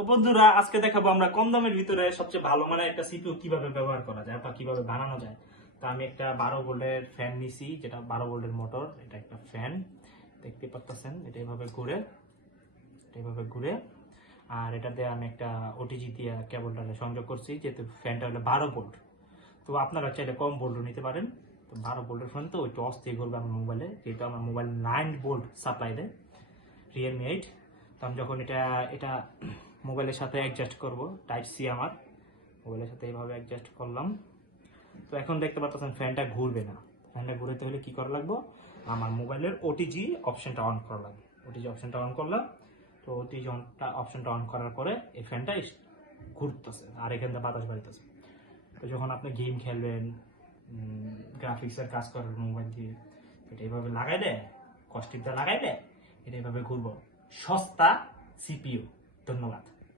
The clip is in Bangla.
তো বন্ধুরা আজকে দেখাবো আমরা কম দামের ভিতরে সবচেয়ে ভালো মানের একটা সিপিইউ কিভাবে ব্যবহার করা যায় বা কিভাবে বানানো যায়। তো আমি একটা 12 ভোল্টের ফ্যান নিছি, যেটা 12 ভোল্টের মোটর। এটা একটা ফ্যান দেখতে পাচ্ছেন, এটা এভাবে ঘুরে আর এটা দিয়ে আমি একটা ওটিজি দিয়ে কেবলটা সংযোগ করছি, যেহেতু ফ্যানটা হলো 12 ভোল্ট। তো আপনারা চাইলে কম ভোল্টও নিতে পারেন। তো 12 ভোল্টের ফ্যান তো একটু অস্থির করবে আমার মোবাইলে, যেহেতু আমার মোবাইল 9 ভোল্ট সাপ্লাই দেয়, রিয়েলমি 8। তো আমি যখন এটা এটা মোবাইলের সাথে অ্যাডজাস্ট করব, টাইপ সি আমার মোবাইলের সাথে এইভাবে অ্যাডজাস্ট করলাম। তো এখন দেখতে পাচ্ছেন ফ্যানটা ঘুরবে না। ফ্যানটা ঘুরতে হলে কি করা লাগবে, আমার মোবাইলের ওটিজি অপশনটা অন করা লাগবে। ওটিজি অপশনটা অন করলাম। তো ওটিজি অপশনটা অন করার পরে এই ফ্যানটা ঘুরতেছে আর এখান থেকে বাতাস বাড়িতেছে। তো যখন আপনি গেম খেলবেন, গ্রাফিক্সের কাজ করেন মোবাইল দিয়ে, এটা এইভাবে লাগাইলে, কস্টিপটা লাগাইলে এটা এইভাবে ঘুরবো। সস্তা সিপিইউ। ধন্যবাদ।